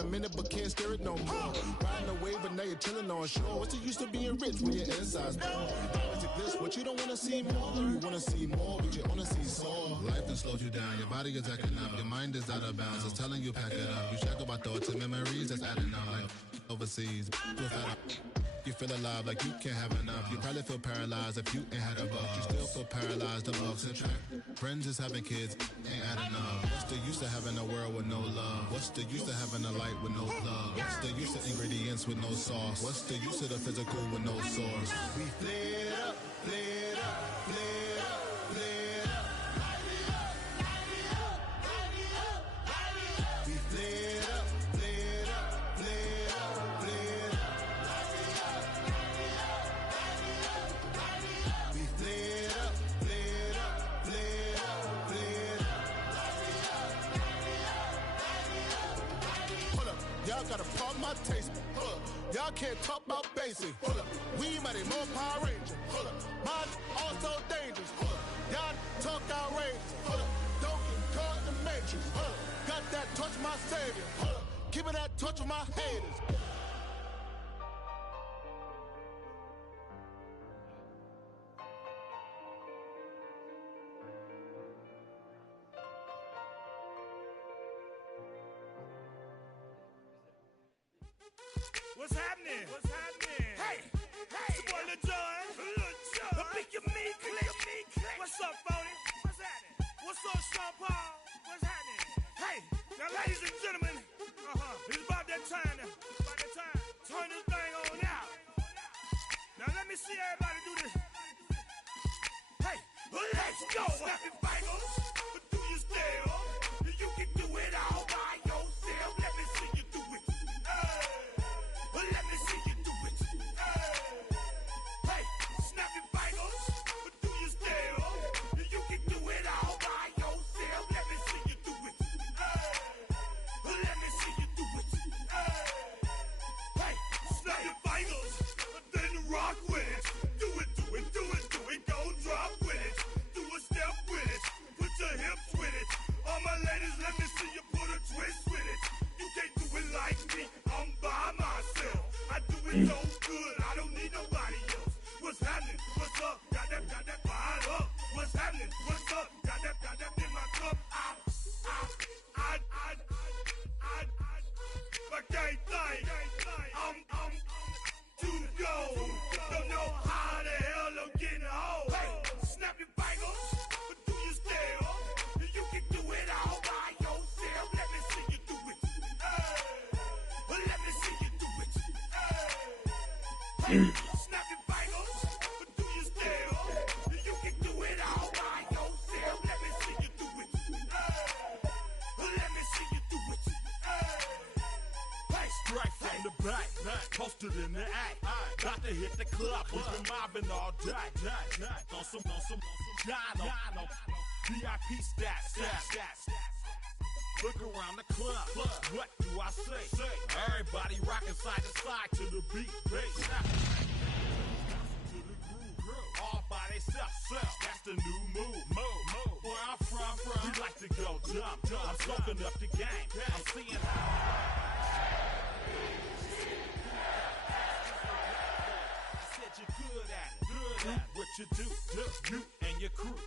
a minute but can't steer it no more. Riding a wave but now you're chilling on shore. What's the use of being rich when your inside's poor? Always exist, what you don't want to see more. You want to see more, but you only see sore. Life that slows you down, your body is acting up. Your mind is out of bounds, it's telling you pack it up. You shackle by thoughts and memories that's adding up. Like overseas, you feel alive like you can't have enough. You probably feel paralyzed if you ain't had a buck. You still feel paralyzed, the bucks and track. Friends is having kids, ain't adding up. What's the use of having a world with no love? What's the use of having a light with no love? What's the use of ingredients with no sauce? What's the use of the physical with no source? We flared up, flared up, flared up, flared up. Light it up, light it up, light it up, light it up. We flared up, flared up, flared up, flared up. Light it up, light it up, light it up, light it up. We flared up, flared up, flared up, flared up. Light it up, light it up, light it up, light it up. Hold up, y'all got a problem, my taste. Hold up, y'all can't talk about basic. Hold up, we mighty more Power Ranger. Hold up, mine also dangerous. Hold up, y'all talk outrageous. Hold up, don't get caught in the matrix. Hold up, got that touch my savior. Hold up, keeping that touch with my haters. What's happening? What's happening? Hey, hey, it's your boy Lil Jon. Lil Jon. The Pick Your Me Click. What's up, Phony? What's happening? What's up, Sean Paul? What's happening? Hey, now, ladies and gentlemen, it's about that time. About that time. Turn this thing on out. Now let me see everybody do this. Hey, let's go. Snap your fingers, but do you still? You can do it all by yourself. Let me see you do it. Let me see you do it. Hey, snap your fingers, but do you still? You can do it all by yourself. Let me see you do it. Let me see you do it. Hey, snap your fingers, then rock with it. Do it, do it, do it, do it. Go drop with it. Do a step with it. Put your hips with it. All my ladies, let me see you put a twist with it. You can't do it like me. I'm by myself. I do it so good, I don't need nobody else. What's happening? What's up? Got that fired up. What's happening? What's up? Got that in my cup. I can't think. I'm too go. Don't know how the hell I'm getting home. Hey, snap your fingers, but do you still? You can do it all by yourself. Let me see you do it. Let me see you do it. Hey, snap your fingers, but do you still? You can do it all by yourself. Let me see you do it. Let me see you do it. Hey, straight from the back, posted in the act. Got to hit the club, we've been mobbing all day. On some Jono, VIP stats. Look around the club, what do I say? Everybody rocking side to side to the beat, bass. To the groove, all by themselves. That's the new move. Where I'm from, we like to go dumb. I'm soaking up the game. I'm seeing I said you're good at it. What you do, you and your crew.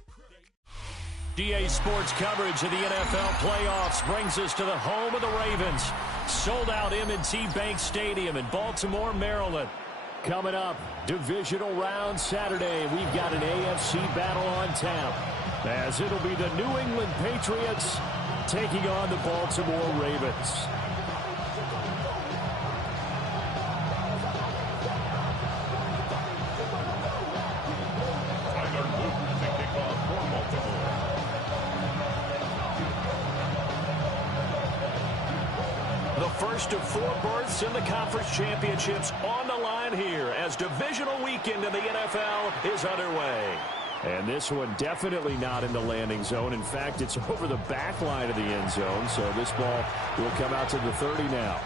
DA Sports coverage of the NFL playoffs brings us to the home of the Ravens. Sold out M&T Bank Stadium in Baltimore, Maryland. Coming up, divisional round Saturday, we've got an AFC battle on tap, as it'll be the New England Patriots taking on the Baltimore Ravens. First of 4 berths in the conference championships on the line here as divisional weekend in the NFL is underway. And this one definitely not in the landing zone. In fact, it's over the back line of the end zone, so this ball will come out to the 30 now.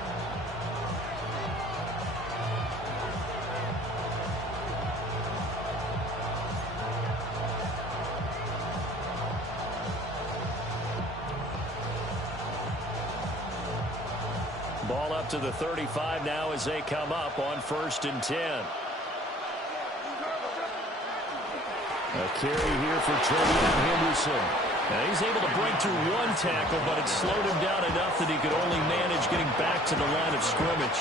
Ball up to the 35 now as they come up on 1st and 10. A carry here for Travion Henderson. Now he's able to break through one tackle, but it slowed him down enough that he could only manage getting back to the line of scrimmage.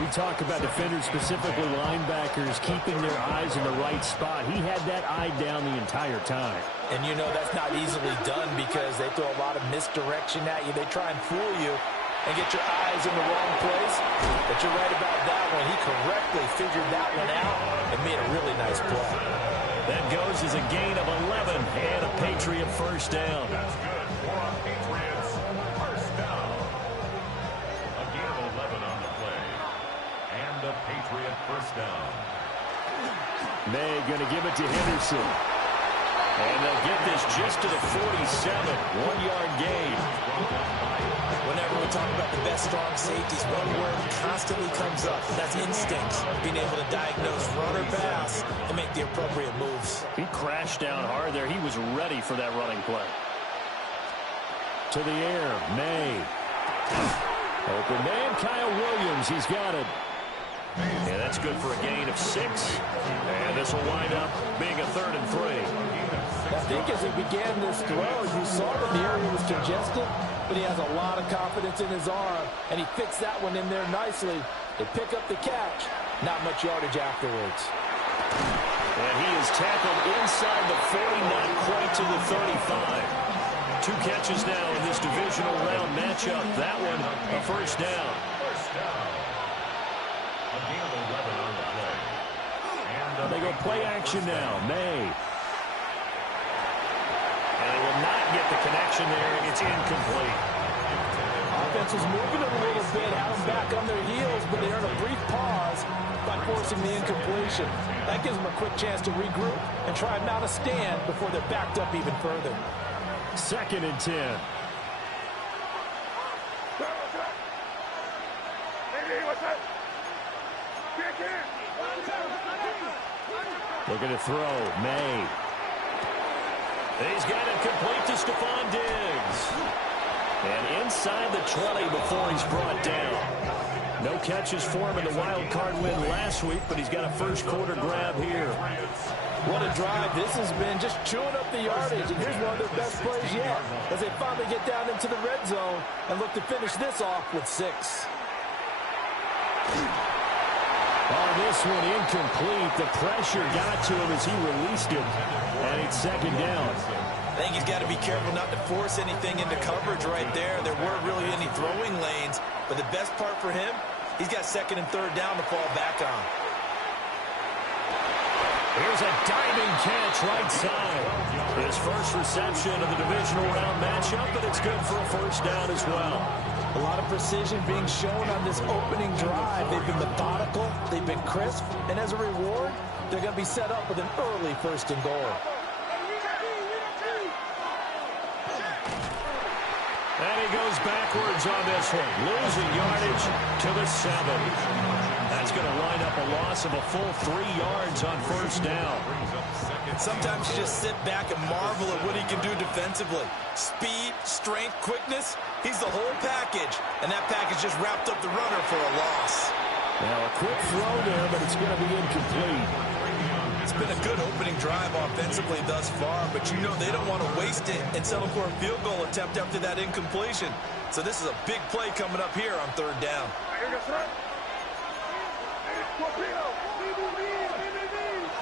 We talk about defenders, specifically linebackers, keeping their eyes in the right spot. He had that eye down the entire time. And you know that's not easily done because they throw a lot of misdirection at you. They try and fool you and get your eyes in the wrong place. But you're right about that one. He correctly figured that one out and made a really nice play. That goes as a gain of 11 and a Patriot first down. That's good for a Patriots first down. A gain of 11 on the play. And a Patriot first down. May going to give it to Henderson. And they'll get this just to the 47. 1-yard gain. Whenever we talk about the best strong safeties, one word constantly comes up, and that's instincts. Being able to diagnose run or pass and make the appropriate moves. He crashed down hard there. He was ready for that running play. To the air, May. Open man, Kyle Williams. He's got it. Yeah, that's good for a gain of 6. And this will wind up being a 3rd and 3. I think as he began this throw, you saw that the area was congested, but he has a lot of confidence in his arm, and he fixed that one in there nicely. They pick up the catch, not much yardage afterwards. And he is tackled inside the 40, not quite to the 35. 2 catches now in this divisional round matchup. That one, a first down. First down. A gain of 11 on the play. And They go play action now. May. And they will not get the connection there. It's incomplete. Offense was moving it a little bit, had them back on their heels, but they earned a brief pause by forcing the incompletion. That gives them a quick chance to regroup and try and mount a stand before they're backed up even further. 2nd and 10. Looking to throw. May. He's got it complete to Stephon Diggs. And inside the 20 before he's brought down. No catches for him in the wild card win last week, but he's got a first quarter grab here. What a drive this has been, just chewing up the yardage. And here's one of their best plays yet as they finally get down into the red zone and look to finish this off with 6. Oh, this one incomplete. The pressure got to him as he released it. And it's 2nd down. I think he's got to be careful not to force anything into coverage right there. There weren't really any throwing lanes. But the best part for him, he's got 2nd and 3rd down to fall back on. Here's a diving catch right side. His first reception of the divisional round matchup, but it's good for a first down as well. A lot of precision being shown on this opening drive. They've been methodical, they've been crisp, and as a reward, they're going to be set up with an early 1st and goal. And he goes backwards on this one, losing yardage to the 7. That's going to line up a loss of a full 3 yards on first down. Sometimes you just sit back and marvel at what he can do defensively. Speed, strength, quickness, he's the whole package. And that package just wrapped up the runner for a loss. Now a quick throw there, but it's going to be incomplete. It's been a good opening drive offensively thus far, but you know they don't want to waste it and settle for a field goal attempt after that incompletion. So this is a big play coming up here on 3rd down.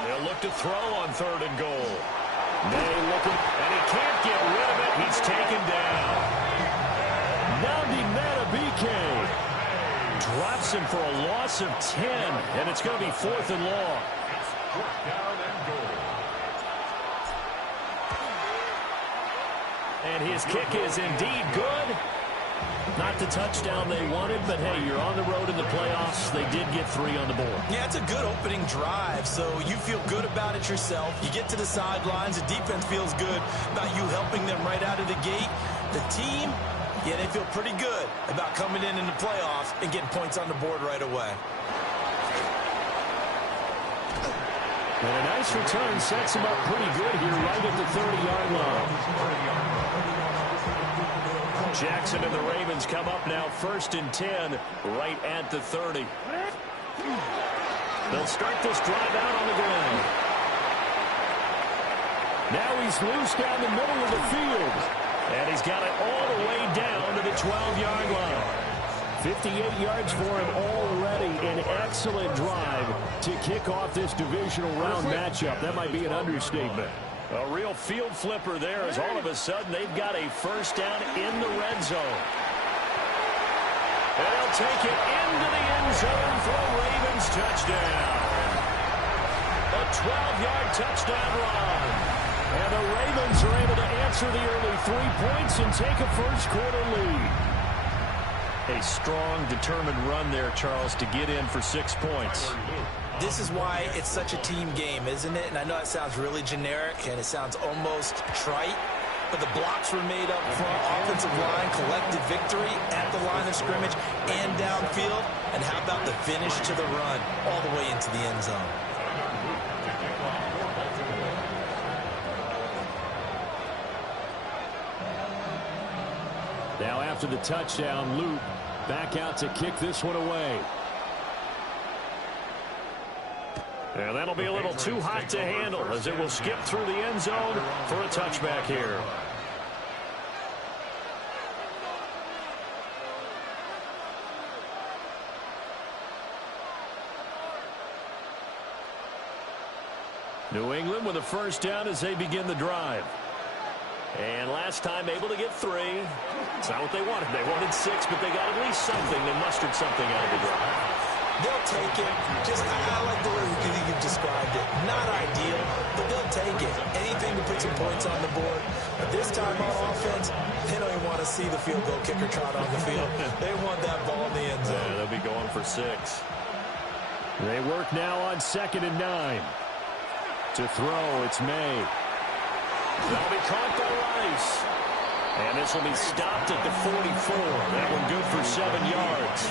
They'll look to throw on 3rd and goal. May looking, and he can't get rid of it. He's taken down. Nnamdi Madubuike drops him for a loss of 10, and it's going to be 4th and long. down and goal. And his kick is indeed good. Not the touchdown they wanted, but hey, you're on the road in the playoffs. They did get 3 on the board. Yeah, it's a good opening drive, so you feel good about it yourself. You get to the sidelines, the defense feels good about you helping them right out of the gate. The team, yeah, they feel pretty good about coming in the playoffs and getting points on the board right away. And a nice return sets him up pretty good here right at the 30-yard line. Jackson and the Ravens come up now 1st and 10 right at the 30. They'll start this drive out on the ground. Now he's loose down the middle of the field. And he's got it all the way down to the 12-yard line. 58 yards for him already. An excellent drive to kick off this divisional round matchup. That might be an understatement. A real field flipper there as all of a sudden they've got a first down in the red zone. And they'll take it into the end zone for a Ravens touchdown. A 12-yard touchdown run. And the Ravens are able to answer the early 3 points and take a first-quarter lead. A strong, determined run there, Charles, to get in for 6 points. This is why it's such a team game, isn't it? And I know it sounds really generic and it sounds almost trite, but the blocks were made up front, offensive line, collective victory at the line of scrimmage and downfield. And how about the finish to the run all the way into the end zone? Now after the touchdown, Luke back out to kick this one away. And that'll be a little too hot to handle as it will skip through the end zone for a touchback here. New England with a first down as they begin the drive. And last time able to get 3. It's not what they wanted. They wanted 6, but they got at least something. They mustered something out of the drive. They'll take it. I like the way you've described it. Not ideal, but they'll take it. Anything to put some points on the board. But this time on offense, they don't even want to see the field goal kicker trot on the field. They want that ball in the end zone. Yeah, they'll be going for 6. They work now on 2nd and 9. To throw, it's May. That'll be caught by Rice. And this will be stopped at the 44. That one good for 7 yards.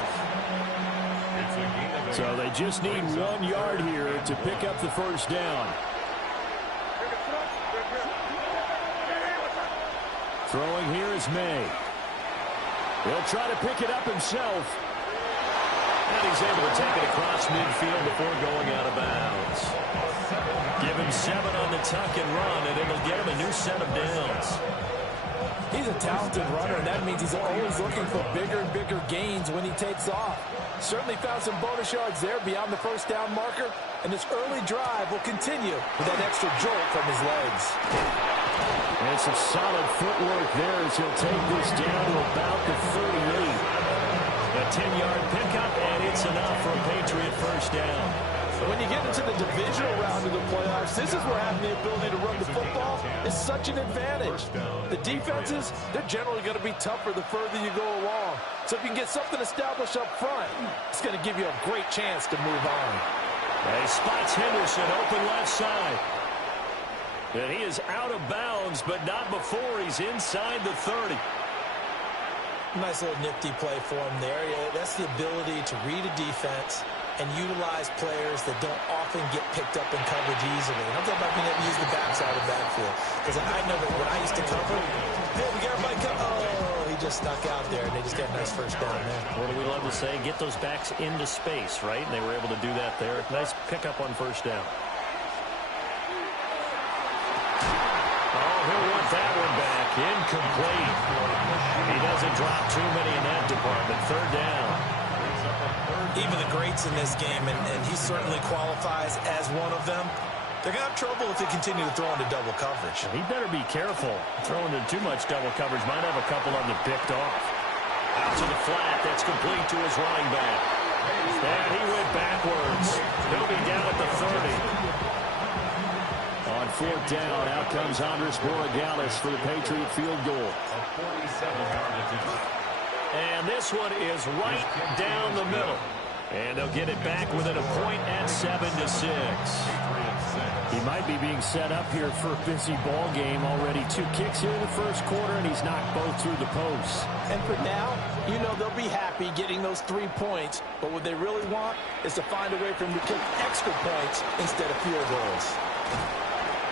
So they just need 1 yard here to pick up the first down. Throwing here is May. He'll try to pick it up himself. And he's able to take it across midfield before going out of bounds. Give him 7 on the tuck and run, and it'll get him a new set of downs. He's a talented runner, and that means he's always looking for bigger and bigger gains when he takes off. Certainly found some bonus yards there beyond the first down marker, and this early drive will continue with that extra jolt from his legs. And some solid footwork there as he'll take this down to about the 38. A 10-yard pickup, and it's enough for a Patriot first down. When you get into the divisional round of the playoffs, this is where having the ability to run the football is such an advantage. The defenses, they're generally going to be tougher the further you go along. So if you can get something established up front, it's going to give you a great chance to move on. He spots Henderson open left side. And he is out of bounds, but not before he's inside the 30. Nice little nifty play for him there. Yeah, that's the ability to read a defense and utilize players that don't often get picked up in coverage easily. And I'm talking about being able to use the backside of the backfield. Because I know that when I used to cover, hey, we got everybody cover. Oh, he just snuck out there, and they just got a nice first down there. What do we love to say? Get those backs into space, right? And they were able to do that there. Nice pickup on first down. Oh, he'll want that one back. Incomplete. He doesn't drop too many in that department. Third down. Even the greats in this game, and he certainly qualifies as one of them, they're going to have trouble if they continue to throw into double coverage. He better be careful. Throwing into too much double coverage might have a couple of them picked off. Out to the flat. That's complete to his running back. And he went backwards. He'll be down at the 30. On 4th down, out comes Andres Borregales for the Patriot field goal. And this one is right down the middle. And they'll get it back within a point at 7-6. He might be being set up here for a busy ball game. Already 2 kicks here in the first quarter, and he's knocked both through the posts. And for now, you know they'll be happy getting those 3 points. But what they really want is to find a way for him to kick extra points instead of field goals.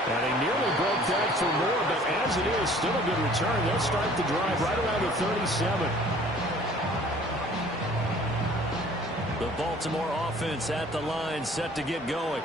And he nearly broke that for more, but as it is, still a good return. They'll start the drive right around the 37. The Baltimore offense at the line, set to get going.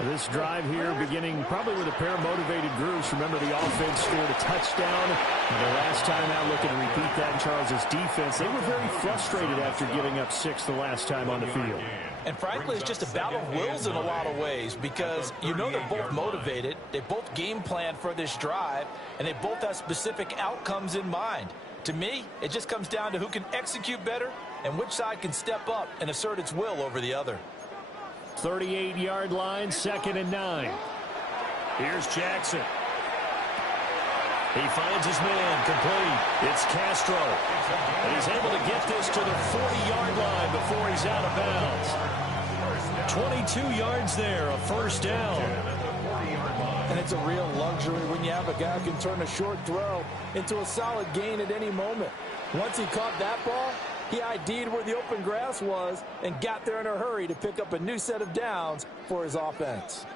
This drive here beginning probably with a pair of motivated groups. Remember, the offense scored a touchdown. And the last time out, looking to repeat that in Charles' defense. They were very frustrated after giving up 6 the last time on the field. And frankly, it's just a battle of wills in a lot of ways because you know they're both motivated. They both game plan for this drive, and they both have specific outcomes in mind. To me, it just comes down to who can execute better and which side can step up and assert its will over the other. 38-yard line, 2nd and 9. Here's Jackson. He finds his man, complete. It's Castro. And he's able to get this to the 40-yard line before he's out of bounds. 22 yards there, a first down. And it's a real luxury when you have a guy who can turn a short throw into a solid gain at any moment. Once he caught that ball, he ID'd where the open grass was and got there in a hurry to pick up a new set of downs for his offense.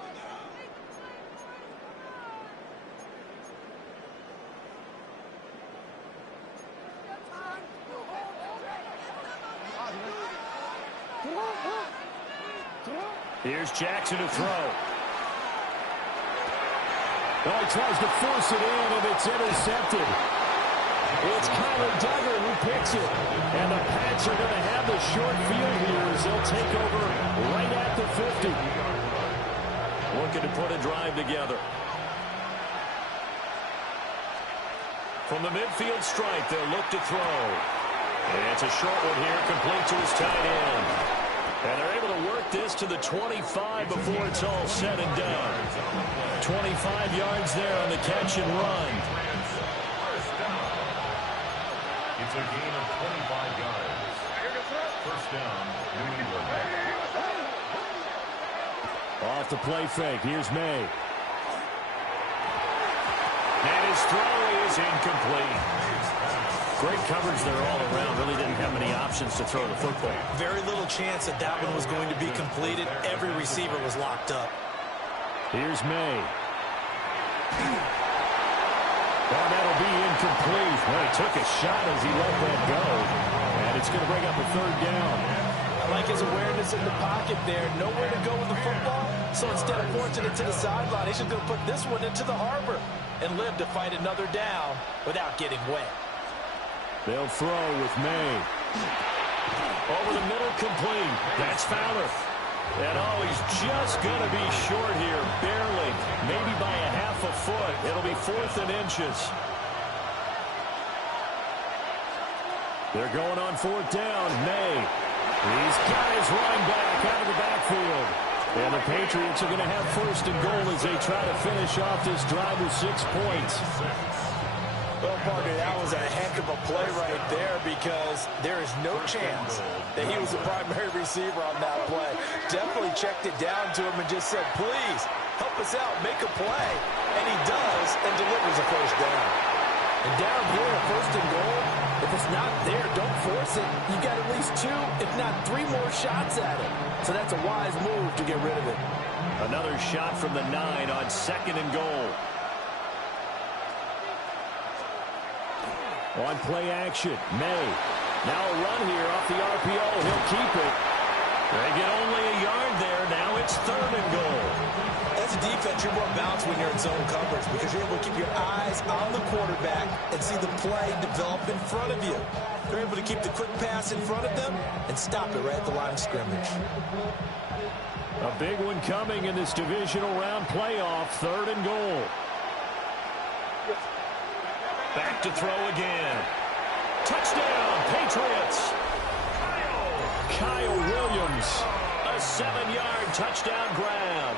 Here's Jackson to throw. Oh, he tries to force it in, and it's intercepted. It's Kyler Duggar who picks it. And the Pats are going to have the short field here as they'll take over right at the 50. Looking to put a drive together. From the midfield stripe, they'll look to throw. And it's a short one here, complete to his tight end. And they're able to work this to the 25 before it's all said and done. 25 yards there on the catch and run. It's a gain of 25 yards. First down, New England. Off the play fake. Here's May. And his throw is incomplete. Great coverage there all around. Really didn't have many options to throw the football. Very little chance that that one was going to be completed. Every receiver was locked up. Here's May. Oh, that'll be incomplete. Well, he took a shot as he let that go. And it's going to bring up a third down. I like his awareness in the pocket there. Nowhere to go with the football. So instead of forcing it to the sideline, he's just going to put this one into the harbor and live to fight another down without getting wet. They'll throw with May. Over the middle, complete. That's Fowler. And oh, he's just going to be short here, barely. Maybe by a half a foot. It'll be 4th and inches. They're going on 4th down. May. He's got his running back out of the backfield. And the Patriots are going to have 1st and goal as they try to finish off this drive with 6 points. Well, Parker, that was a heck of a play right there because there is no chance that he was the primary receiver on that play. Definitely checked it down to him and just said, please, help us out, make a play. And he does and delivers a first down. And down here, 1st and goal, if it's not there, don't force it. You got at least 2, if not 3 more shots at it. So that's a wise move to get rid of it. Another shot from the 9 on 2nd and goal. On play action, May. Now a run here off the RPO. He'll keep it. They get only a yard there. Now it's 3rd and goal. As a defense, you're more balanced when you're in zone coverage because you're able to keep your eyes on the quarterback and see the play develop in front of you. You're able to keep the quick pass in front of them and stop it right at the line of scrimmage. A big one coming in this divisional round playoff. 3rd and goal. Back to throw again. Touchdown, Patriots. Kyle Williams, a 7-yard touchdown grab.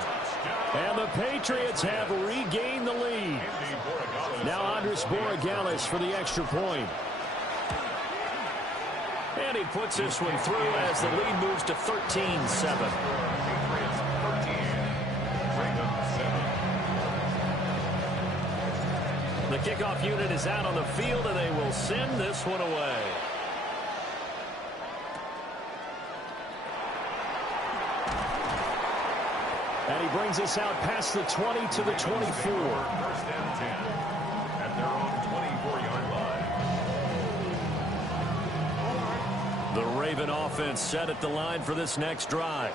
And the Patriots have regained the lead. Now Andres Borregales for the extra point. And he puts this one through as the lead moves to 13-7. The kickoff unit is out on the field, and they will send this one away. And he brings us out past the 20 to the 24. First and 10 at their own 24-yard line. The Raven offense set at the line for this next drive.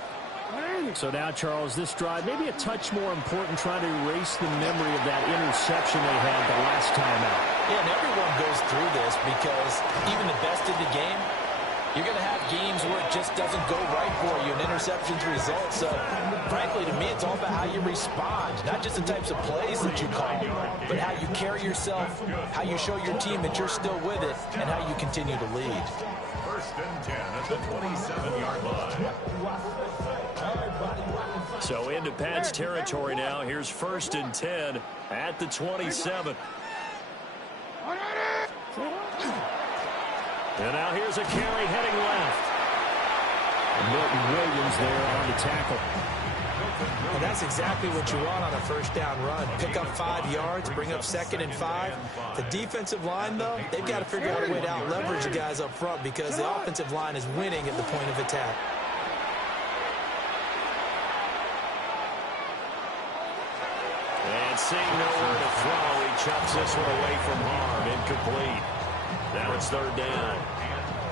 So now, Charles, this drive maybe a touch more important, trying to erase the memory of that interception they had the last time out. Yeah, and everyone goes through this because even the best in the game, you're going to have games where it just doesn't go right for you, and interceptions result. So, frankly, to me, it's all about how you respond, not just the types of plays that you call, but how you carry yourself, how you show your team that you're still with it, and how you continue to lead. First and 10 at the 27-yard line. So into Pat's territory now. Here's first and 10 at the 27. And now here's a carry heading left. Milton Williams there on the tackle. And that's exactly what you want on a first down run. Pick up 5 yards, bring up 2nd and 5. The defensive line, though, they've got to figure out a way to out-leverage the guys up front because the offensive line is winning at the point of attack. And seeing nowhere to throw, he chucks this one away from harm. Incomplete. Now it's third down.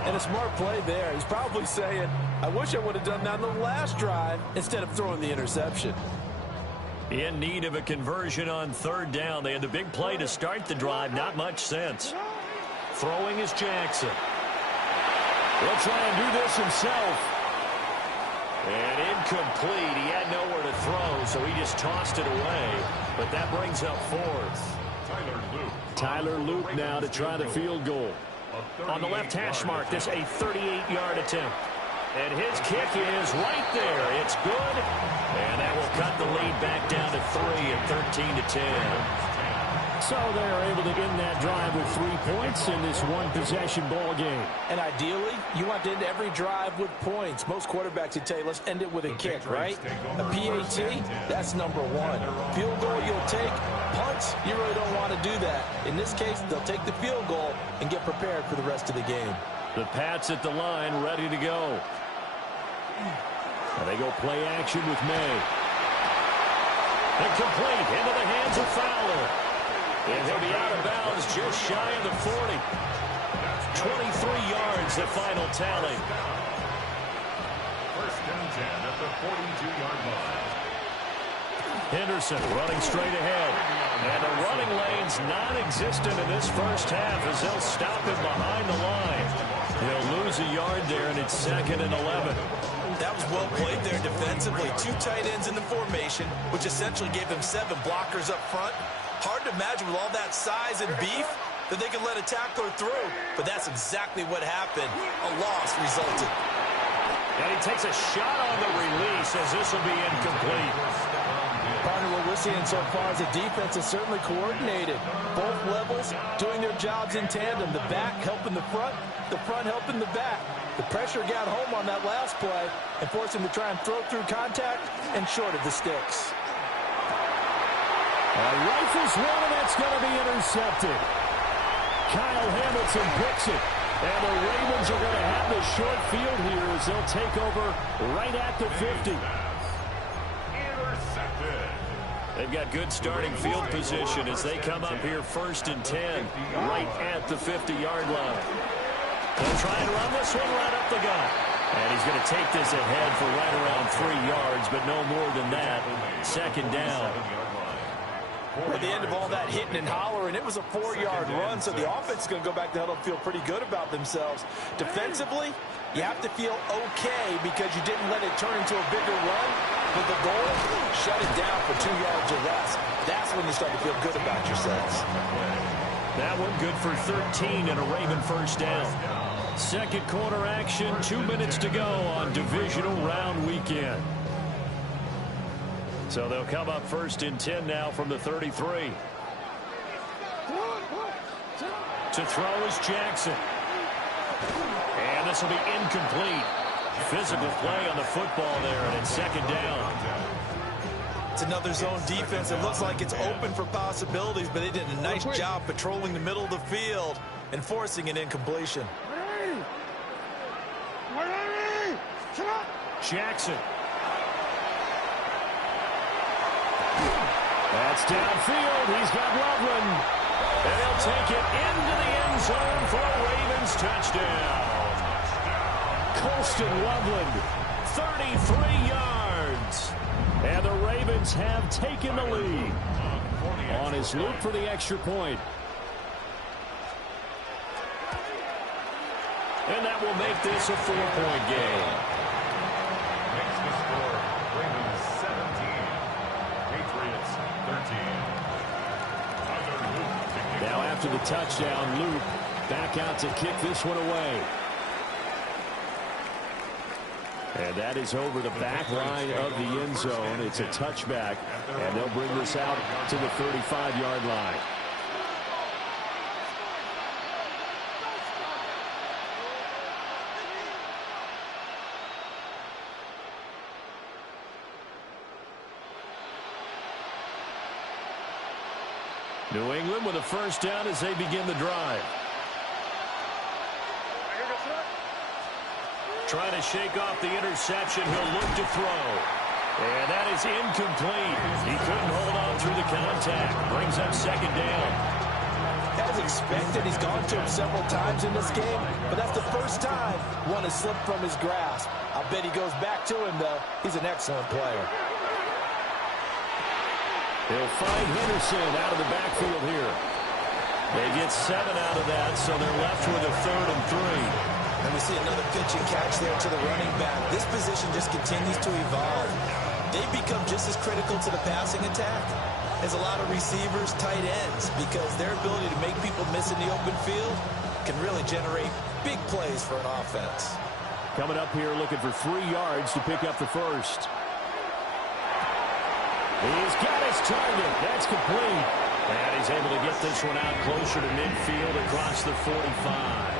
And a smart play there. He's probably saying, I wish I would have done that on the last drive instead of throwing the interception. In need of a conversion on third down. They had the big play to start the drive. Not much sense. Throwing is Jackson. He'll try and do this himself. And incomplete. He had nowhere to throw, so he just tossed it away. But that brings up fourth. Tyler Luke now to try the field goal. On the left hash mark, this a 38-yard attempt. And his kick is right there. It's good. And that will cut the lead back down to 3 at 13-10. So they are able to end that drive with 3 points in this one-possession ball game. And ideally, you want to end every drive with points. Most quarterbacks would tell you, let's end it with a kick, right? A PAT, that's number 1. Field goal you'll take. Punts, you really don't want to do that. In this case, they'll take the field goal and get prepared for the rest of the game. The Pats at the line, ready to go. And they go play action with May. Incomplete into the hands of Fowler. And he'll be out of bounds just shy of the 40. 23 yards, the final tally. First and 10 at the 42-yard line. Henderson running straight ahead. And the running lane's non-existent in this first half as they'll stop him behind the line. He'll lose a yard there, and it's 2nd and 11. That was well played there defensively. 2 tight ends in the formation, which essentially gave them 7 blockers up front. Hard to imagine with all that size and beef that they can let a tackler through. But that's exactly what happened. A loss resulted. And he takes a shot on the release as this will be incomplete. Partner, what we're seeing so far is the defense is certainly coordinated. Both levels doing their jobs in tandem. The back helping the front helping the back. The pressure got home on that last play and forced him to try and throw through contact and short of the sticks. Rifles one, and that's going to be intercepted. Kyle Hamilton picks it. And the Ravens are going to have the short field here as they'll take over right at the 50. Intercepted. They've got good starting field position as they come up here first and 10 right at the 50-yard line. They'll try and run this one right up the gut. And he's going to take this ahead for right around 3 yards, but no more than that. 2nd down. At the end of all that hitting and hollering, it was a 4-yard run, so the offense is going to go back to huddle and feel pretty good about themselves. Defensively, you have to feel okay because you didn't let it turn into a bigger run. With the goal, shut it down for 2 yards or less. That's when you start to feel good about yourselves. That one good for 13 and a Raven first down. Second quarter action, 2 minutes to go on divisional round weekend. So they'll come up first and 10 now from the 33. To throw is Jackson. And this will be incomplete. Physical play on the football there, and it's 2nd down. It's another zone defense. It looks like it's open for possibilities, but they did a nice job patrolling the middle of the field and forcing an incompletion. Jackson. That's downfield. He's got Loveland. And he'll take it into the end zone for a Ravens touchdown. Colston Loveland, 33 yards. And the Ravens have taken the lead on his loop for the extra point. And that will make this a 4-point game. Makes the score Ravens 17, Patriots 13. Now after the touchdown, Luke back out to kick this one away. And that is over the back line of the end zone. It's a touchback, and they'll bring this out to the 35-yard line. New England with a first down as they begin the drive. Trying to shake off the interception. He'll look to throw. And that is incomplete. He couldn't hold on through the contact. Brings up second down. As expected, he's gone to him several times in this game, but that's the first time one has slipped from his grasp. I'll bet he goes back to him, though. He's an excellent player. He'll find Henderson out of the backfield here. They get 7 out of that, so they're left with a 3rd and 3. And we see another pitch and catch there to the running back. This position just continues to evolve. They've become just as critical to the passing attack as a lot of receivers, tight ends, because their ability to make people miss in the open field can really generate big plays for an offense. Coming up here looking for 3 yards to pick up the first. He's got his target. That's complete. And he's able to get this one out closer to midfield across the 45.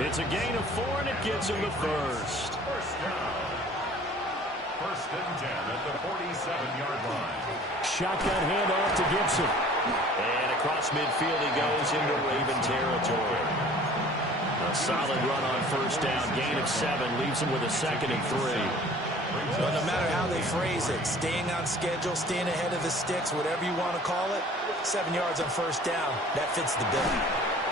It's a gain of 4, and it gets him the first. First down. 1st and 10 at the 47-yard line. Shotgun handoff to Gibson. And across midfield he goes into Raven territory. A solid run on first down. Gain of 7 leaves him with a 2nd and 3. But no matter how they phrase it, staying on schedule, staying ahead of the sticks, whatever you want to call it, 7 yards on first down, that fits the bill.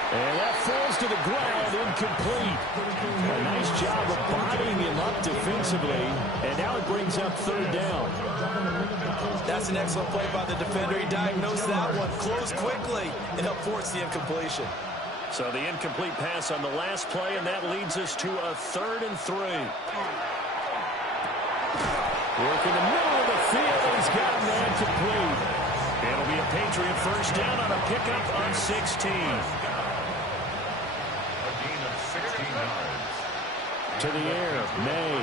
And that falls to the ground, incomplete. A nice job of bodying him up defensively, and now it brings up 3rd down. That's an excellent play by the defender. He diagnosed that one, closed quickly, and helped force the incompletion. So the incomplete pass on the last play, and that leads us to a 3rd and 3. Work in the middle of the field, and he's got man complete. It'll be a Patriot first down on a pickup on 16. To the air, May.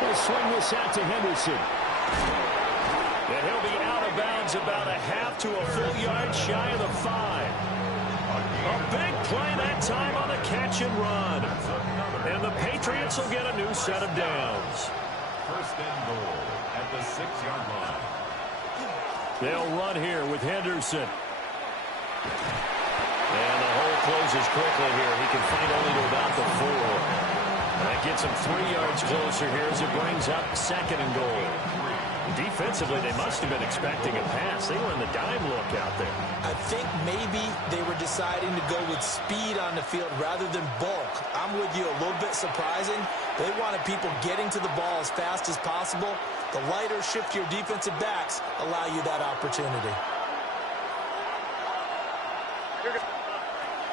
They'll swing this out to Henderson. And he'll be out of bounds about a half to a full yard shy of the 5. A big play that time on the catch and run. And the Patriots will get a new set of downs. 1st and goal at the 6-yard line. They'll run here with Henderson. And the hole closes quickly here. He can find only to about the 4. That gets him 3 yards closer here as it brings up 2nd and goal. Defensively, they must have been expecting a pass. They were in the dime look out there. I think maybe they were deciding to go with speed on the field rather than bulk. I'm with you, a little bit surprising. They wanted people getting to the ball as fast as possible. The lighter, shiftier defensive backs allow you that opportunity.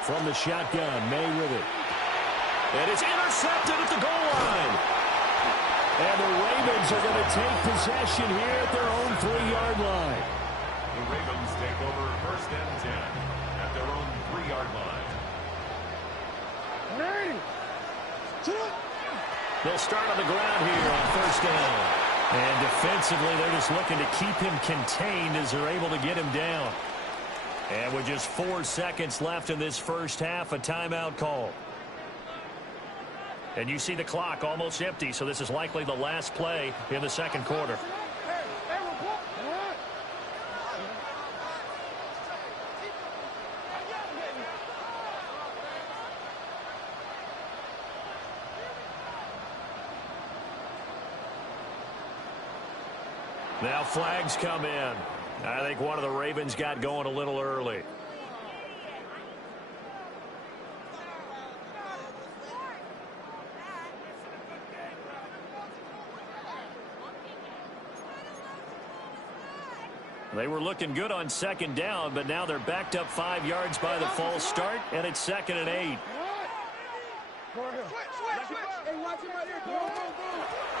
From the shotgun, May with it. And it's intercepted at the goal line. And the Ravens are going to take possession here at their own 3-yard line. The Ravens take over 1st and 10 at their own 3-yard line. They'll start on the ground here on first down. And defensively, they're just looking to keep him contained as they're able to get him down. And with just 4 seconds left in this first half, a timeout call. And you see the clock almost empty, so this is likely the last play in the 2nd quarter. Now flags come in. I think one of the Ravens got going a little early. They were looking good on second down, but now they're backed up 5 yards by the false start, and it's 2nd and 8.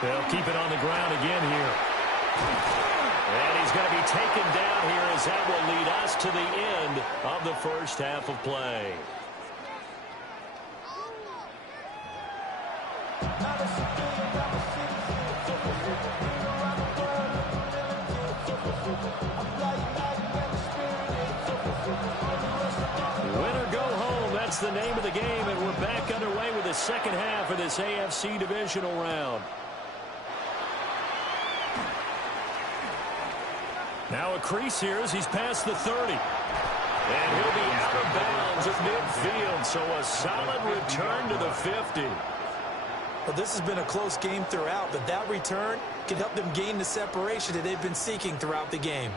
They'll keep it on the ground again here. And he's going to be taken down here as that will lead us to the end of the first half of play. Win or go home, that's the name of the game, and we're back underway with the second half of this AFC divisional round. Now a crease here as he's past the 30. And he'll be out of bounds at midfield, so a solid return to the 50. Well, this has been a close game throughout, but that return can help them gain the separation that they've been seeking throughout the game.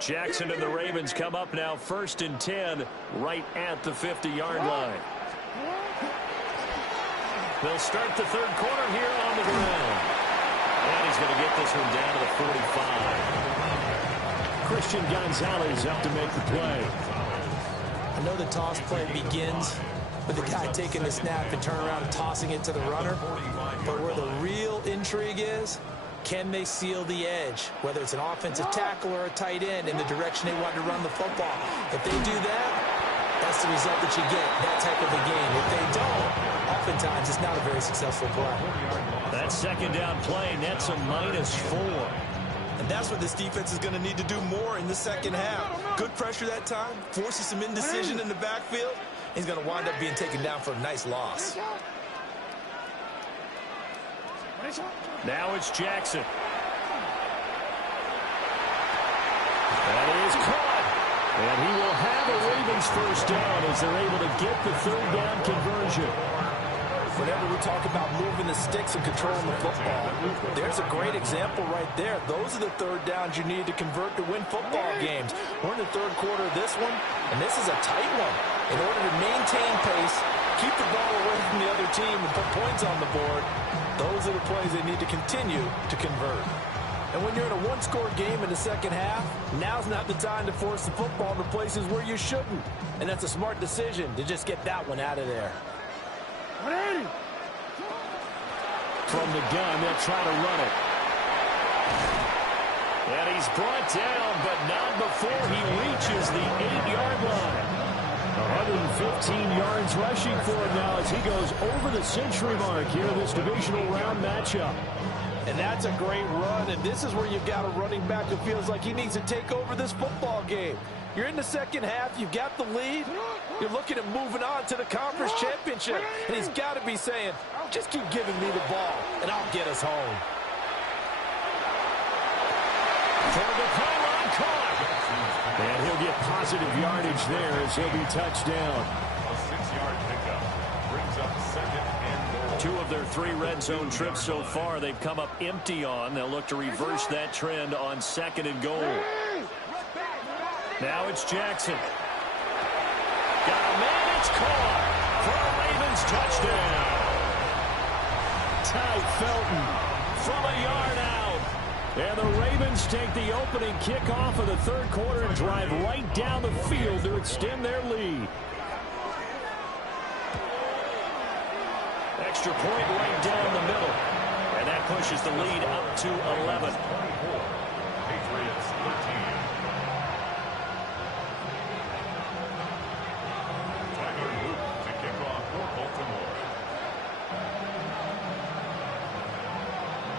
Jackson and the Ravens come up now 1st and 10 right at the 50-yard line. They'll start the third quarter here on the ground. And he's going to get this one down to the 45. Christian Gonzalez up to make the play. I know the toss play begins with the guy taking the snap and turn around and tossing it to the runner. But where the real intrigue is, can they seal the edge, whether it's an offensive tackle or a tight end, in the direction they want to run the football? If they do that, that's the result that you get, that type of a game. If they don't, oftentimes it's not a very successful play. That second down play nets a -4. And that's what this defense is going to need to do more in the second half. Good pressure that time, forces some indecision in the backfield. He's going to wind up being taken down for a nice loss. Now it's Jackson. That is caught. And he will have a Ravens first down as they're able to get the third down conversion. Whenever we talk about moving the sticks and controlling the football, there's a great example right there. Those are the third downs you need to convert to win football games. We're in the third quarter of this one, and this is a tight one. In order to maintain pace, keep the ball away from the other team, and put points on the board, those are the plays they need to continue to convert. And when you're in a one-score game in the second half, now's not the time to force the football to places where you shouldn't. And that's a smart decision to just get that one out of there. From the gun, they'll try to run it. And he's brought down, but not before he reaches the 8-yard line. 115 yards rushing for him now as he goes over the century mark here in this divisional round matchup. And that's a great run, and this is where you've got a running back who feels like he needs to take over this football game. You're in the second half, you've got the lead, you're looking at moving on to the conference championship, and he's got to be saying, just keep giving me the ball, and I'll get us home. For the pylon caught. And he'll get positive yardage there as he'll be touched down. A 6-yard pickup brings up 2nd and goal. 2 of their 3 red zone trips so far they've come up empty on. They'll look to reverse that trend on 2nd and goal. Now it's Jackson. Got a man, it's caught for a Ravens touchdown. Ty Felton from a yard out. And the Ravens take the opening kickoff of the third quarter and drive right down the field to extend their lead. Extra point right down the middle. And that pushes the lead up to 11. Patriots 13. Tyler Luke to kick off for Baltimore.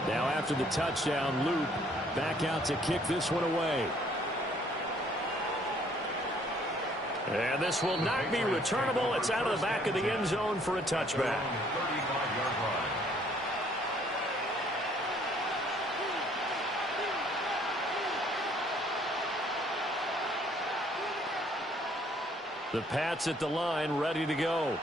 Now after the touchdown, Luke back out to kick this one away. And this will not be returnable. It's out of the back of the end zone for a touchback. 35-yard line. The Pats at the line, ready to go.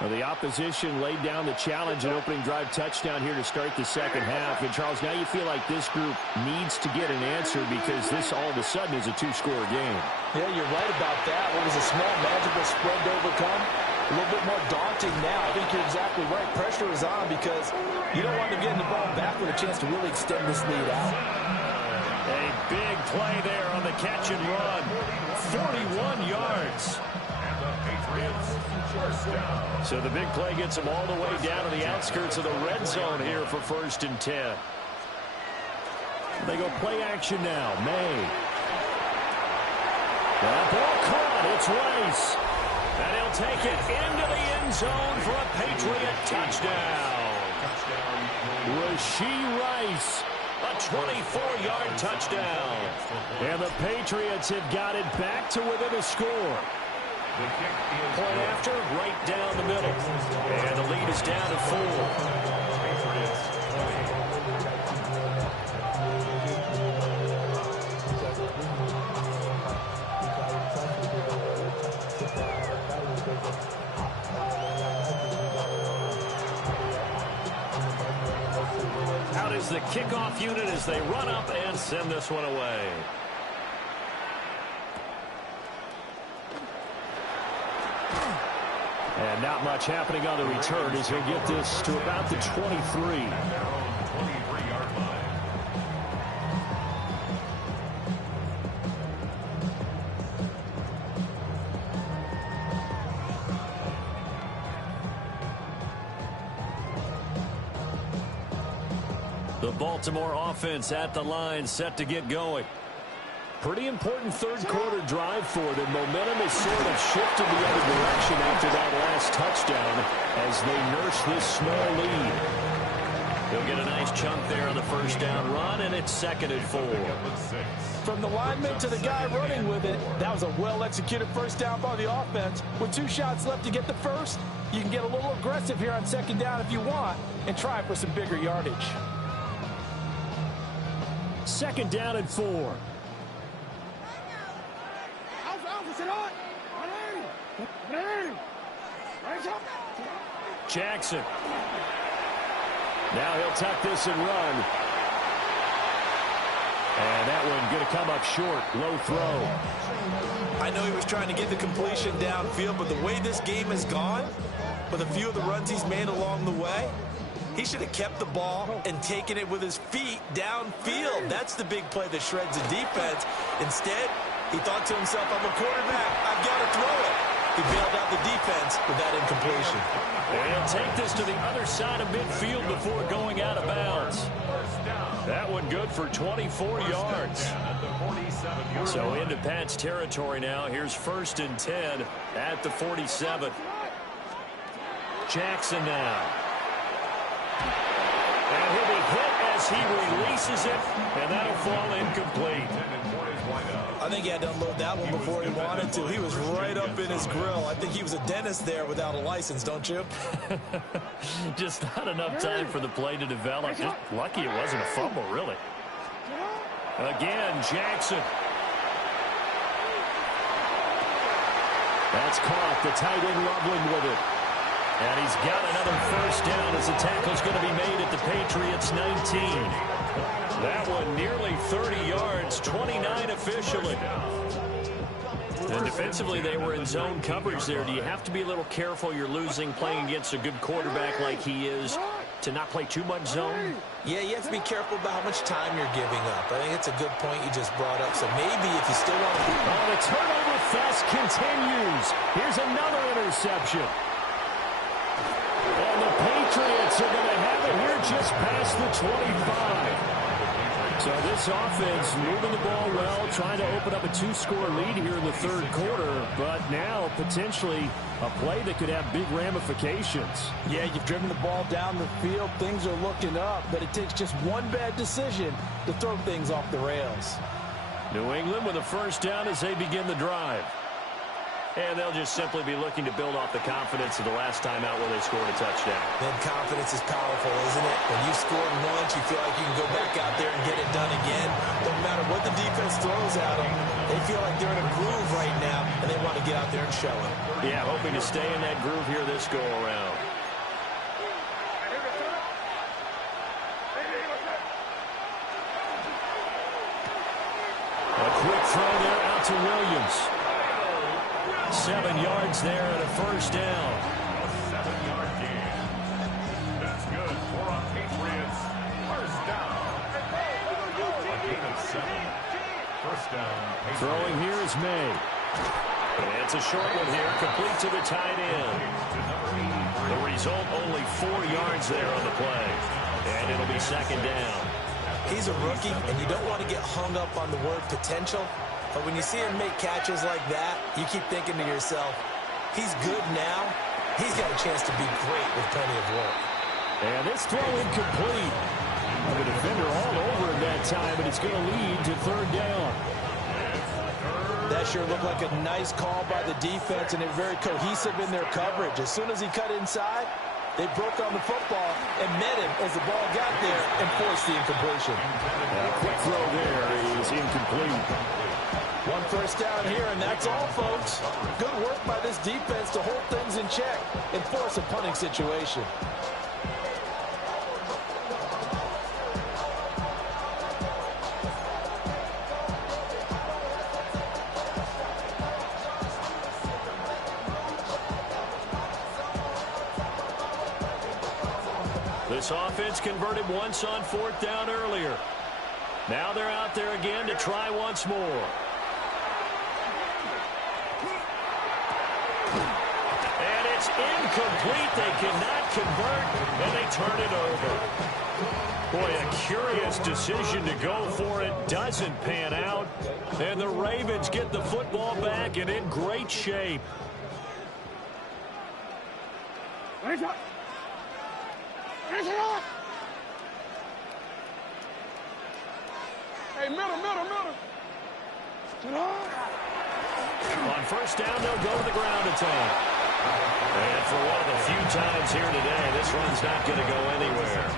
Well, the opposition laid down the challenge, an opening drive touchdown here to start the second half. And, Charles, now you feel like this group needs to get an answer because this all of a sudden is a two-score game. Yeah, you're right about that. What was a small, manageable spread to overcome? A little bit more daunting now. I think you're exactly right. Pressure is on because you don't want them getting the ball back with a chance to really extend this lead out. A big play there on the catch and run. 41 yards. And the Patriots first down. So the big play gets them all the way down to the outskirts of the red zone here for 1st and 10. They go play action now. May. That ball caught. It's Rice. And he'll take it into the end zone for a Patriot touchdown. Rashee Rice. A 24-yard touchdown. And the Patriots have got it back to within a score. Point after, right down the middle. And the lead is down to 4. Out is the kickoff unit as they run up and send this one away. And not much happening on the return as he'll get this to about the 23. 23-yard line. The Baltimore offense at the line, set to get going. Pretty important third-quarter drive for them. Momentum has sort of shifted the other direction after that last touchdown as they nurse this small lead. They'll get a nice chunk there on the first down run, and it's 2nd and 4. From the lineman to the guy running with it, that was a well-executed first down by the offense. With 2 shots left to get the first, you can get a little aggressive here on 2nd down if you want and try for some bigger yardage. 2nd down and 4. Jackson. Now he'll tuck this and run. And that one going to come up short. Low throw. I know he was trying to get the completion downfield, but the way this game has gone, with a few of the runs he's made along the way, he should have kept the ball and taken it with his feet downfield. That's the big play that shreds the defense. Instead, he thought to himself, I'm a quarterback. I've got to throw it. He bailed out the defense with that incompletion. And he'll take this to the other side of midfield before going out of bounds. That one good for 24 yards. So into Pat's territory now. Here's 1st and 10 at the 47. Jackson now. And he'll be hit as he releases it, and that'll fall incomplete. I think he had to unload that one before he wanted to. He was right up in his grill. I think he was a dentist there without a license, don't you? Just not enough time for the play to develop. Just lucky it wasn't a fumble, really. Again, Jackson. That's caught. The tight end Loveland with it. And he's got another first down as the tackle's going to be made at the Patriots 19. That one nearly 30 yards, 29 officially. And defensively, they were in zone coverage there. Do you have to be a little careful? You're losing playing against a good quarterback like he is to not play too much zone? Yeah, you have to be careful about how much time you're giving up. I think it's a good point you just brought up. So maybe if you still want to... Oh, the turnover fest continues. Here's another interception. And the Patriots are going to have it here just past the 25. So this offense moving the ball well, trying to open up a 2-score lead here in the third quarter, but now potentially a play that could have big ramifications. Yeah, you've driven the ball down the field. Things are looking up, but it takes just one bad decision to throw things off the rails. New England with a first down as they begin the drive. And they'll just simply be looking to build off the confidence of the last time out where they scored a touchdown. And confidence is powerful, isn't it? When you've scored once, you feel like you can go back out there and get it done again. No matter what what the defense throws at them, they feel like they're in a groove right now, and they want to get out there and show it. Yeah, hoping to stay in that groove here this go-around. A quick throw there out to Williams. 7 yards there and a first down. A 7-yard gain. That's good for a Patriots first down. A gain of 7. First down. Patriots. Throwing here is May. And it's a short one here, complete to the tight end. The result, only 4 yards there on the play. And it'll be second down. He's a rookie, and you don't want to get hung up on the word potential. But when you see him make catches like that, you keep thinking to yourself, he's good now. He's got a chance to be great with plenty of work. And this throw incomplete. The defender all over him that time, but it's going to lead to third down. That sure looked like a nice call by the defense, and they're very cohesive in their coverage. As soon as he cut inside, they broke on the football and met him as the ball got there and forced the incompletion. And a quick throw there is incomplete. One first down here, and that's all, folks. Good work by this defense to hold things in check and force a punting situation. This offense converted once on fourth down earlier. Now they're out there again to try once more. And it's incomplete. They cannot convert, and they turn it over. Boy, a curious decision to go for it. Doesn't pan out. And the Ravens get the football back and in great shape. Hey, middle. On first down, they'll go to the ground attack. And for one of the few times here today, this run's not going to go anywhere.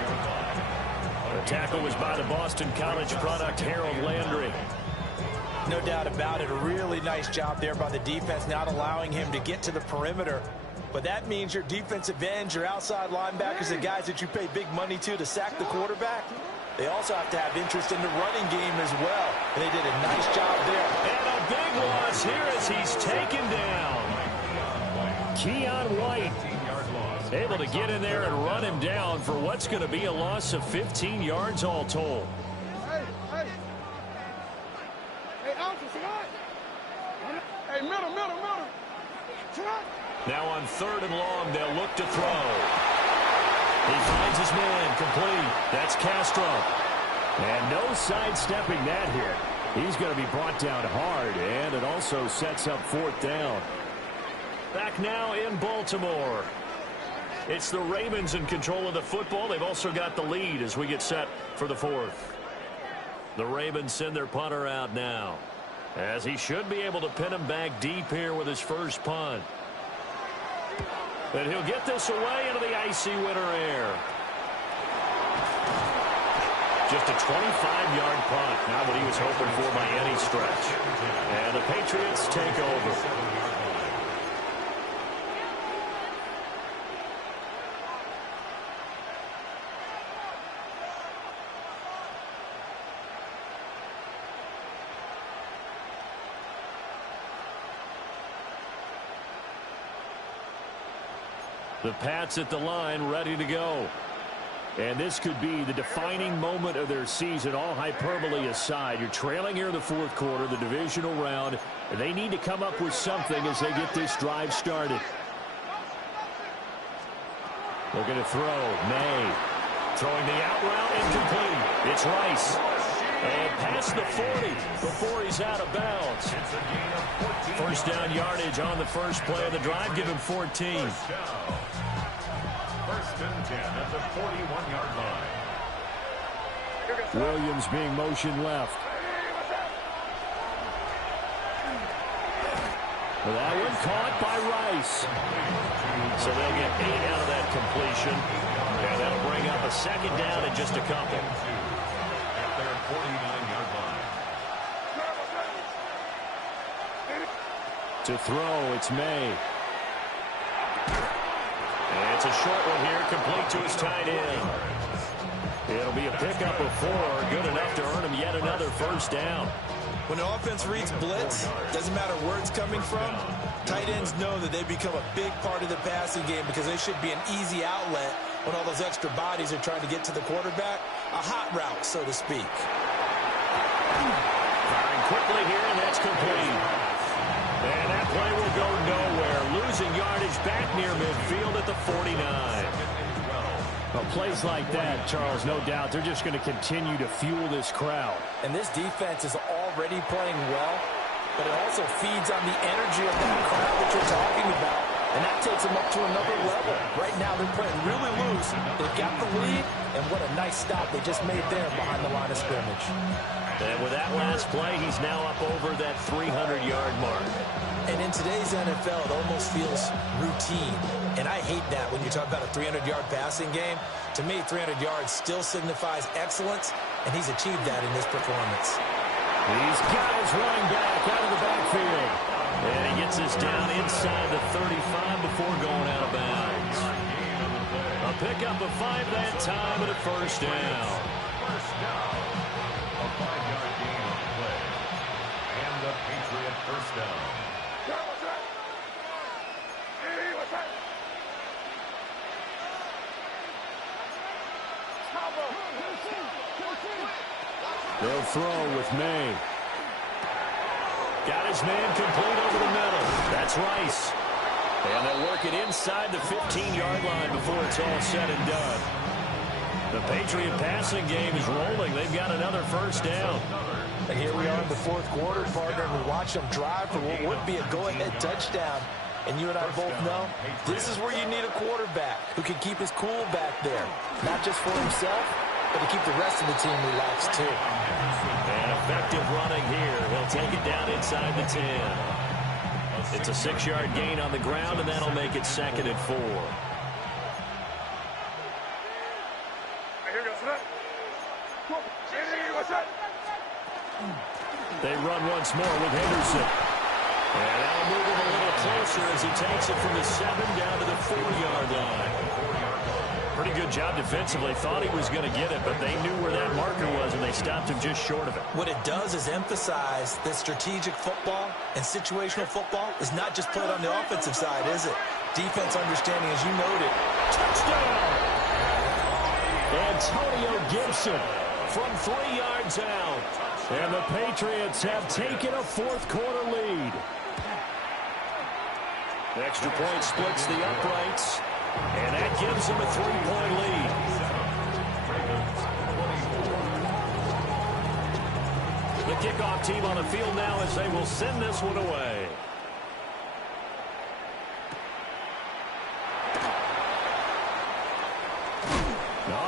The tackle was by the Boston College product, Harold Landry. No doubt about it. A really nice job there by the defense, not allowing him to get to the perimeter. But that means your defensive ends, your outside linebackers, the guys that you pay big money to sack the quarterback, they also have to have interest in the running game as well. And they did a nice job there. And a big loss here as he's taken down. Keon White able to get in there and run him down for what's going to be a loss of 15 yards all told. Hey, middle. Now on third and long, they'll look to throw. He finds his man, complete. That's Castro. And no sidestepping that hit. He's going to be brought down hard, and it also sets up fourth down. Back now in Baltimore. It's the Ravens in control of the football. They've also got the lead as we get set for the fourth. The Ravens send their punter out now, as he should be able to pin him back deep here with his first punt. And he'll get this away into the icy winter air. Just a 25-yard punt. Not what he was hoping for by any stretch. And the Patriots take over. The Pats at the line, ready to go. And this could be the defining moment of their season, all hyperbole aside. You're trailing here in the fourth quarter, the divisional round, and they need to come up with something as they get this drive started. Looking to throw. May. Throwing the out route, incomplete. It's Rice. And past the 40 before he's out of bounds. First down yardage on the first play of the drive. Give him 14. First and 10 at the 41-yard line. Williams being motioned left. That one caught by Rice. So they'll get 8 out of that completion. And that'll bring up a second down in just a couple. At their 49-yard line. To throw, it's May. And it's a short one here, complete to his tight end. It'll be a pickup of 4, good enough to earn him yet another first down. When the offense reads blitz, doesn't matter where it's coming from, tight ends know that they become a big part of the passing game because they should be an easy outlet when all those extra bodies are trying to get to the quarterback. A hot route, so to speak. Firing quickly here, and that's complete. And that play will go nowhere. Losing yardage back near midfield at the 49. Well, plays like that, Charles, no doubt, they're just going to continue to fuel this crowd. And this defense is already playing well, but it also feeds on the energy of that crowd that you're talking about. And that takes them up to another level. Right now, they're playing really loose. They've got the lead, and what a nice stop they just made there behind the line of scrimmage. And with that last play, he's now up over that 300-yard mark. And in today's NFL, it almost feels routine. And I hate that when you talk about a 300-yard passing game. To me, 300 yards still signifies excellence, and he's achieved that in this performance. He's got his running back out of the backfield. And he gets us down inside the 35 before going out of bounds. A pickup of 5 that time and a first down. First down. A 5-yard gain on the play. And the Patriot first down. They'll throw with May. Got his man complete over the middle. That's Rice. And they'll work it inside the 15-yard line before it's all said and done. The Patriot passing game is rolling. They've got another first down. And here we are in the fourth quarter, partner, and we watch them drive for what would be a go-ahead touchdown. And you and I both know this is where you need a quarterback who can keep his cool back there. Not just for himself, but to keep the rest of the team relaxed too. And effective running here. He'll take it down inside the 10. It's a 6-yard gain on the ground, and that'll make it 2nd and 4. They run once more with Henderson. And that'll move him a little closer as he takes it from the 7 down to the 4-yard line. Pretty good job defensively. Thought he was going to get it, but they knew where that marker was, and they stopped him just short of it. What it does is emphasize that strategic football and situational football is not just played on the offensive side, is it? Defense understanding, as you noted. Touchdown! Antonio Gibson from 3 yards out. And the Patriots have taken a fourth-quarter lead. The extra point splits the uprights, and that gives them a 3-point lead. The kickoff team on the field now as they will send this one away.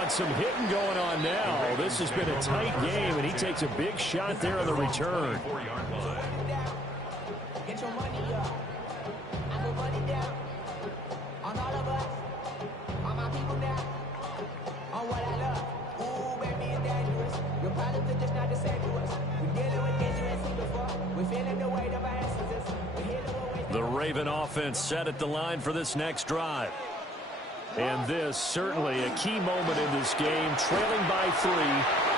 Some hitting going on now. This has been a tight game, and he takes a big shot there on the return. Get your money up. I put money down on all of us, on my people now, on what I love. Ooh, baby, it's dangerous. Your problems are just not the same to us. We're dealing with dangerous before. We're feeling the weight of our ancestors. We're healing the Raven offense set at the line for this next drive. And this, certainly a key moment in this game, trailing by 3,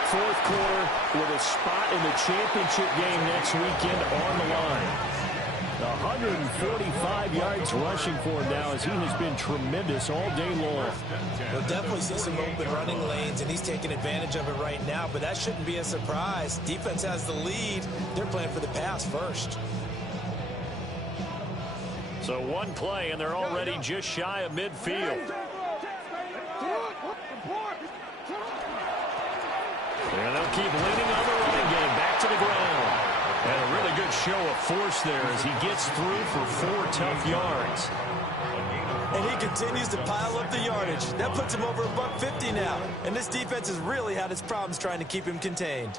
fourth quarter, with a spot in the championship game next weekend on the line. 145 yards rushing for him now, as he has been tremendous all day long. We'll definitely see some open running lanes, and he's taking advantage of it right now, but that shouldn't be a surprise. Defense has the lead. They're playing for the pass first. So one play, and they're already just shy of midfield. And they'll keep leaning on the running game back to the ground. And a really good show of force there as he gets through for 4 tough yards. And he continues to pile up the yardage. That puts him over $150 now. And this defense has really had its problems trying to keep him contained.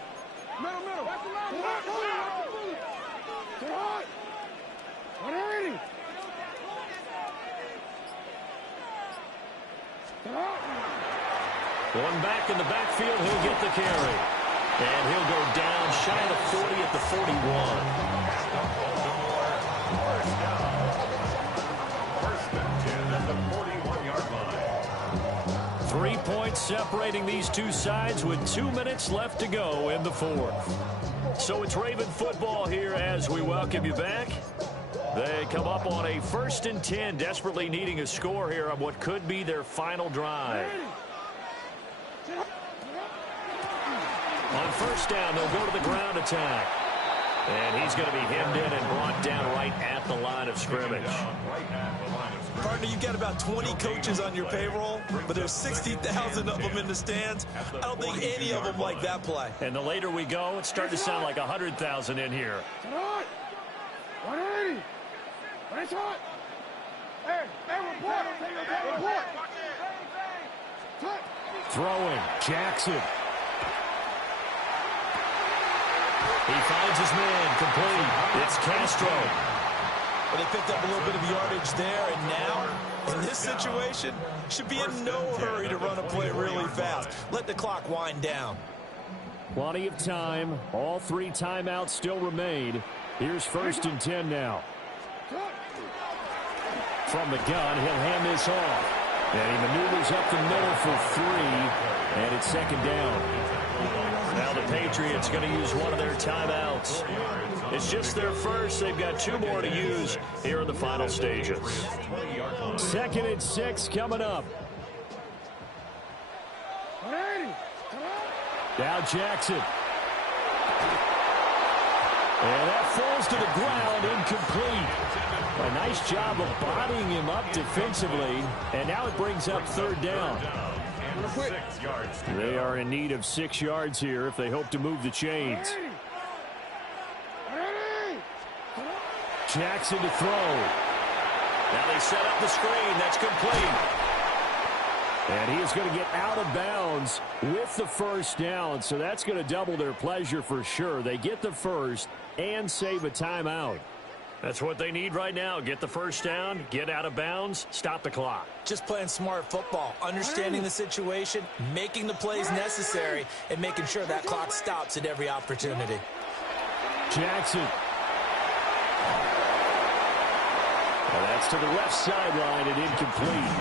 One back in the backfield, he'll get the carry. And he'll go down shy of the 40 at the 41. First and 10 at the 41-yard line. 3 points separating these two sides with 2 minutes left to go in the fourth. So it's Raven football here as we welcome you back. They come up on a 1st and 10, desperately needing a score here on what could be their final drive. On first down, they'll go to the ground attack. And he's going to be hemmed in and brought down right at the line of scrimmage. Partner, you've got about 20 coaches on your payroll, but there's 60,000 of them in the stands. I don't think any of them like that play. And the later we go, it's starting to sound like 100,000 in here. 180. It's hot. Hey, report. Throwing, Jackson. He finds his man, complete. It's Castro. But they picked up a little bit of yardage there, and now, in this situation, should be in no hurry to run a play really fast. Let the clock wind down. Plenty of time. All 3 timeouts still remain. Here's 1st and 10 now. From the gun, he'll hand this off. And he maneuvers up the middle for 3, and it's 2nd down. Now the Patriots going to use one of their timeouts. It's just their first. They've got 2 more to use here in the final stages. 2nd and 6 coming up. Now Jackson. And that falls to the ground, incomplete. A nice job of bodying him up defensively. And now it brings up 3rd down. They are in need of 6 yards here if they hope to move the chains. Jackson to throw. Now they set up the screen. That's complete. And he is going to get out of bounds with the 1st down. So that's going to double their pleasure for sure. They get the 1st and save a timeout. That's what they need right now. Get the 1st down, get out of bounds, stop the clock. Just playing smart football, understanding the situation, making the plays necessary, and making sure that clock stops at every opportunity. Jackson. And that's to the left sideline and incomplete.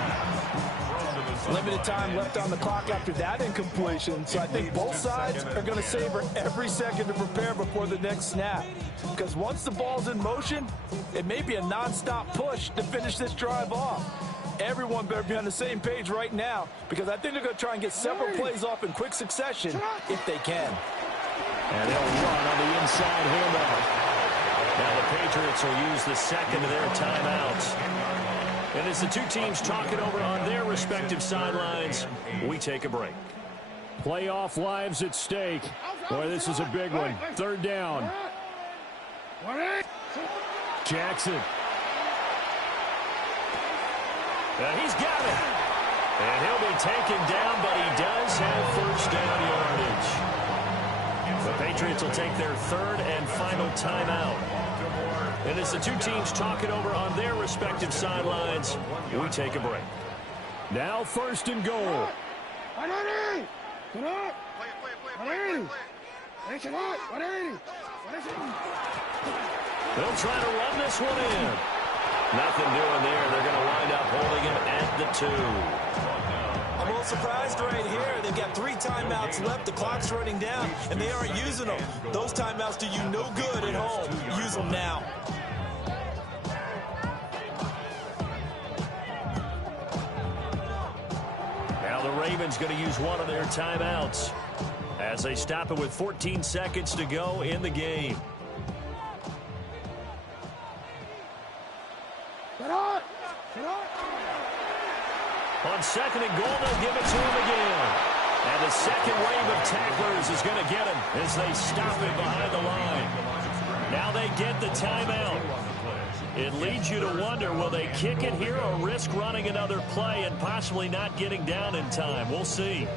Limited time left on the clock after that incompletion, so I think both sides are going to savor every second to prepare before the next snap. Because once the ball's in motion, it may be a nonstop push to finish this drive off. Everyone better be on the same page right now, because I think they're going to try and get several plays off in quick succession if they can. And they'll run on the inside handoff. Now the Patriots will use the 2nd of their timeouts. And as the 2 teams talk it over on their respective sidelines, we take a break. Playoff lives at stake. Boy, this is a big one. 3rd down. Jackson. And he's got it. And he'll be taken down, but he does have 1st down yardage. The Patriots will take their 3rd and final timeout. And as the 2 teams talk it over on their respective sidelines, we take a break. Now 1st and goal. They'll try to run this one in. Nothing doing there. They're going to wind up holding him at the 2. I'm a little surprised right here. They've got 3 timeouts left. The clock's running down, and they aren't using them. Those timeouts do you no good at home. Use them now. Now the Ravens going to use one of their timeouts as they stop it with 14 seconds to go in the game. On 2nd and goal, they'll give it to him again. And the second wave of tacklers is going to get him as they stop it behind the line. Now they get the timeout. It leads you to wonder, will they kick it here or risk running another play and possibly not getting down in time? We'll see.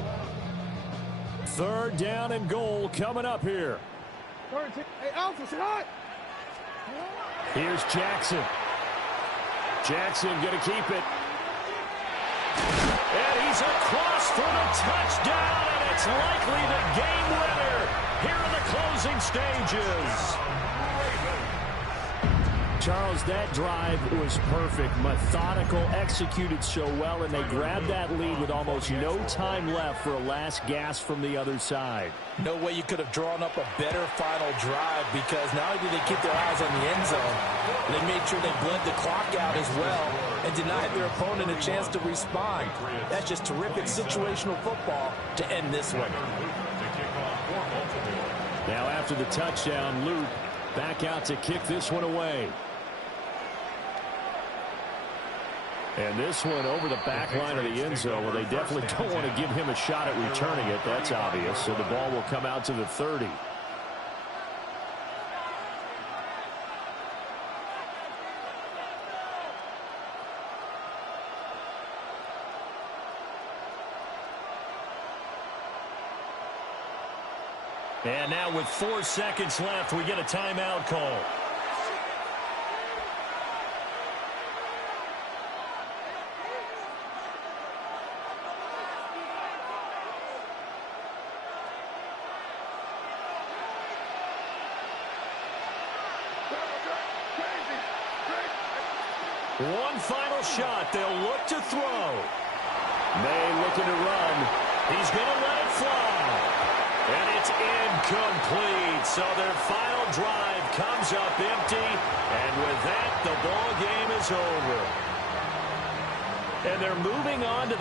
3rd down and goal coming up here. Here's Jackson. Jackson going to keep it. And he's across for the touchdown, and it's likely the game winner here in the closing stages. Charles, that drive was perfect, methodical, executed so well, and they grabbed that lead with almost no time left for a last gasp from the other side. No way you could have drawn up a better final drive, because not only did they keep their eyes on the end zone, they made sure they bled the clock out as well and denied their opponent a chance to respond. That's just terrific situational football to end this one. Now after the touchdown, Luke back out to kick this one away. And this one over the back line of the end zone. Well, they definitely don't want to give him a shot at returning it. That's obvious. So the ball will come out to the 30. And now with 4 seconds left, we get a timeout call. One final shot. They'll look to throw. May looking to run. He's going to let it fly. And it's incomplete. So their final drive comes up empty. And with that, the ball game is over. And they're moving on to the